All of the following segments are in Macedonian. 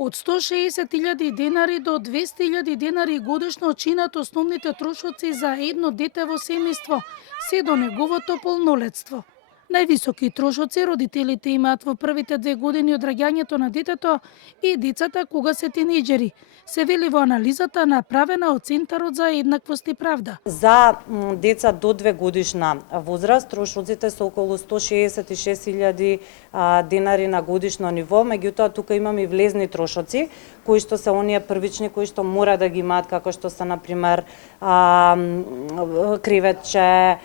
Од 160.000 денари до 200.000 денари годишно чинат основните трошоци за едно дете во семејство, се до неговото полнолетство. Највисоки трошоци родителите имаат во првите 2 години од раѓањето на детето и децата кога се тинејџери, се вели во анализата направена од Центарот за еднаквост и правда. За деца до 2 годишна возраст трошоците се околу 166.000 денари на годишно ниво, меѓутоа тука имаме и влезни трошоци, кои што се оние првични кои што мора да ги имаат, како што се например креветче,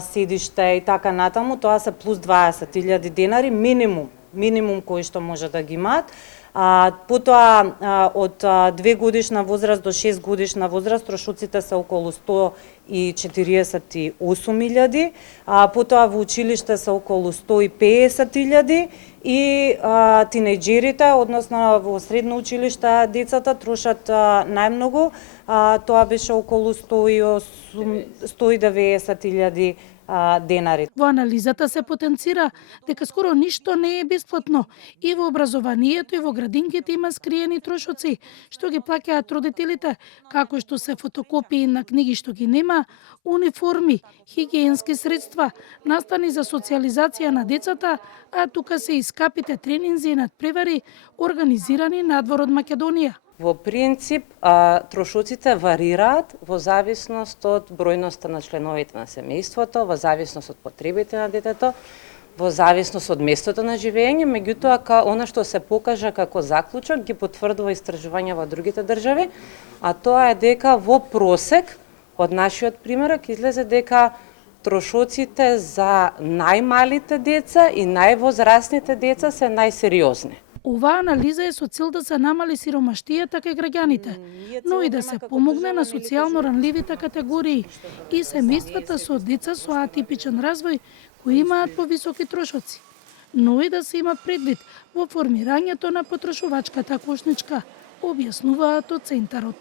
седиште и така натаму, тоа се плюс 20.000 денари минимум кои што може да ги имаат. Потоа од 2 годишна возраст до 6 годишна возраст трошоците се околу 148.000, потоа во училиште се околу 150.000 и тинејџерите, односно во средно училиште децата трошат најмногу, тоа беше околу 190.000 денари. Во анализата се потенцира дека скоро ништо не е бесплатно и во образованието и во градинките има скриени трошоци што ги плаќаат родителите, како што се фотокопии на книги што ги нема, униформи, хигиенски средства, настани за социјализација на децата, а тука се и скапите тренинзи и надпревари организирани надвор од Македонија. Во принцип, трошоците варираат во зависност од бројноста на членовите на семејството, во зависност од потребите на детето, во зависност од местото на живење, меѓутоа она што се покажа како заклучок ги потврдува истражувања во другите држави, а тоа е дека во просек од нашиот примерок излезе дека трошоците за најмалите деца и највозрасните деца се најсериозни. Оваа анализа е со цел да се намали сиромаштијата кај граѓаните, но и да се помогне на социјално ранливите категории и семејствата со деца со атипичен развој кои имаат повисоки трошоци, но и да се има предвид во формирањето на потрошувачката кошничка, објаснуваат од Центарот.